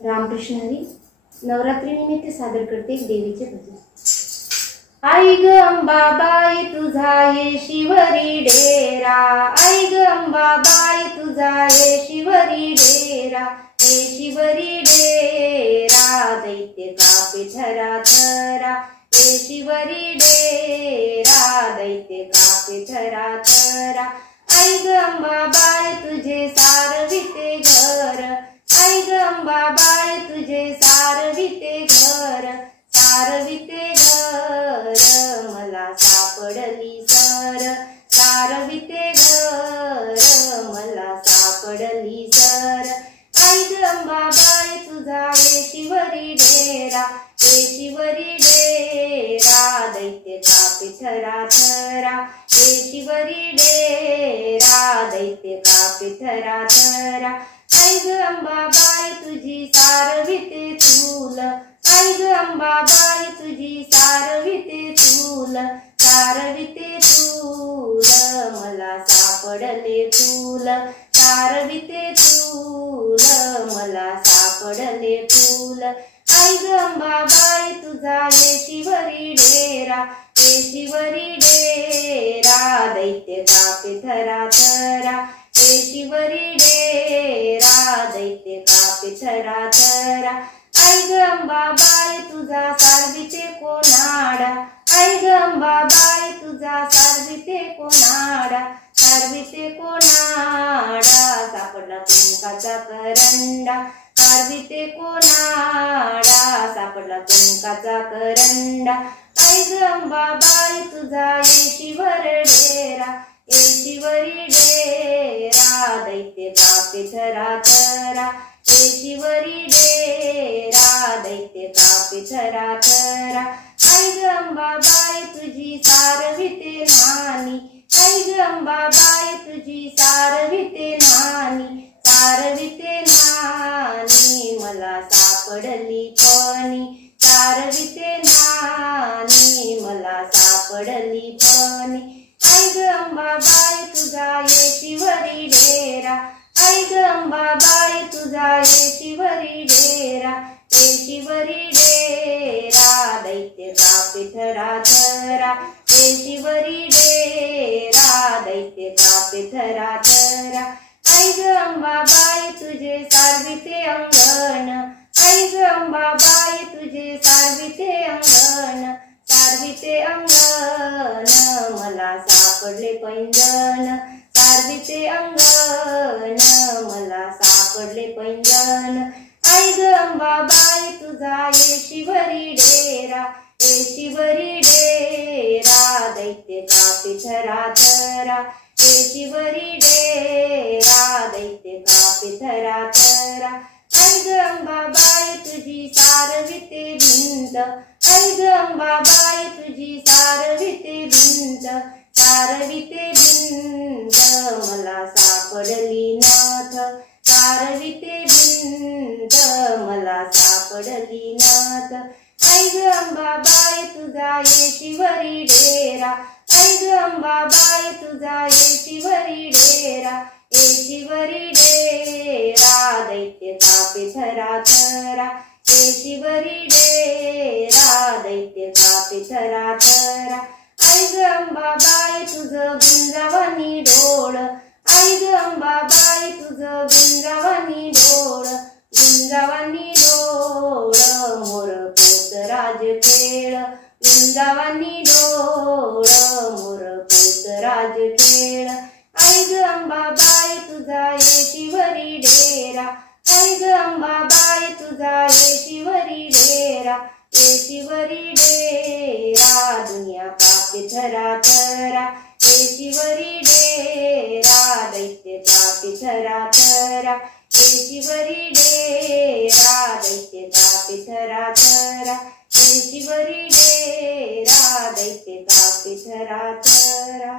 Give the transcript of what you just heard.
रामकृष्ण हरी. नवरात्री निमित्त सादर करते एक देवीचे भजन. आई ग अंबाबाई तुझा येशिवरी डेरा, आई ग अंबाबाई तुझा येशिवरी डेरा, येशिवरी डेरा दैत्य कापे थरा थरा, येशिवरी डेरा दैत्य कापे थरा थरा. आई ग अंबाबाई तुझे सारविते घर, आई ग अंबाबाई तुझे सारविते घर, सारविते घर मला सापडली सर, सारविते घर मला सापडली सर. आई ग अंबाबाई तुझा येशिवरी डेरा, येशिवरी डेरा दैत्य कापे थरा थरा, येशिवरी डेरा दैत्य कापे थरा थरा. आई ग अंबाबाई तुझी सारविते चूल, आई ग अंबाबाई तुझी सारविते चूल, सारविते चूल मला सापडले फूल, सारविते चूल मला सापडले फूल. आई ग अंबाबाई तुझा येशिवरी डेरा, येशिवरी डेरा दैत्य कापे थरा थरा, येशिवरी डेरा दैत्य कापे थरा थरा. आई ग अंबाबाई तुझा सारविते कोणाडा, आई ग अंबाबाई तुझा सारविते कोणाडा, सारविते कोणाडा सापडला कुंकाचा करंडा, सारविते कोणाडा सापडला कुंकाचा करंडा. आई ग अंबाबाई तुझा येशिवर डेरा, येशिवरी डेरा दैत्य कापे थरा थरा, येशिवरी डेरा दैत्य कापे थरा थरा. आई ग अंबाबाई तुझी सारविते नानी, आई ग अंबाबाई तुझी सारविते नानी, सारविते नानी मला सापडली फणी, सारविते नानी मला सापडली फणी. आई ग अंबाबाई तुझा येशिवरी डेरा, आई ग अंबाबाई तुझा येशिवरी डेरा, येशिवरी डेरा दैत्य कापे थरा थरा, येशिवरी डेरा दैत्य कापे थरा थरा. आई ग अंबाबाई तुझे सारविते अंगण, आई ग अंबाबाई तुझे सारविते अंगण, सारविते अंगण मला सापडले पैंजण, सारविते अंगण मला सापडले पैंजण. आई ग अंबाबाई तुझा येशिवरी डेरा, येशिवरी डेरा दैत्य कापे थरा थरा, येशिवरी डेरा दैत्य कापे थरा थरा. आई ग अंबाबाई तुझी सारविते भिंत, आई ग अंबाबाई तुझी सारविते भिंत, सारविते भिंत मला सापडली नाथ, सारविते भिंत मला सापडली नाथ. आई ग अंबाबाई तुझा येशिवरी डेरा, आई ग अंबाबाई तुझा येशिवरी डेरा, येशिवरी डेरा दैत्य कापे थरा थरा, येशिवरी डेरा दैत्य कापे थरा थरा. आई ग अंबाबाई तुझं गुंजावणी डोळ, आई ग अंबाबाई तुझं गुंजावणी डोळ, गुंजावणी डोळ मोर पोतराज खेळ, गुंजावणी डोळ मोर पोतराज खेळ. आई ग अंबाबाई तुझा येशिवरी डेरा, आई ग अंबाबाई तुझा येशिवरी डेरा, येशिवरी डेरा दुनिया कापे थरा थरा, येशिवरी डेरा दैत्य कापे थरा थरा, येशिवरी डेरा दैत्य कापे थरा थरा, येशिवरी डेरा दैत्य कापे थरा थरा.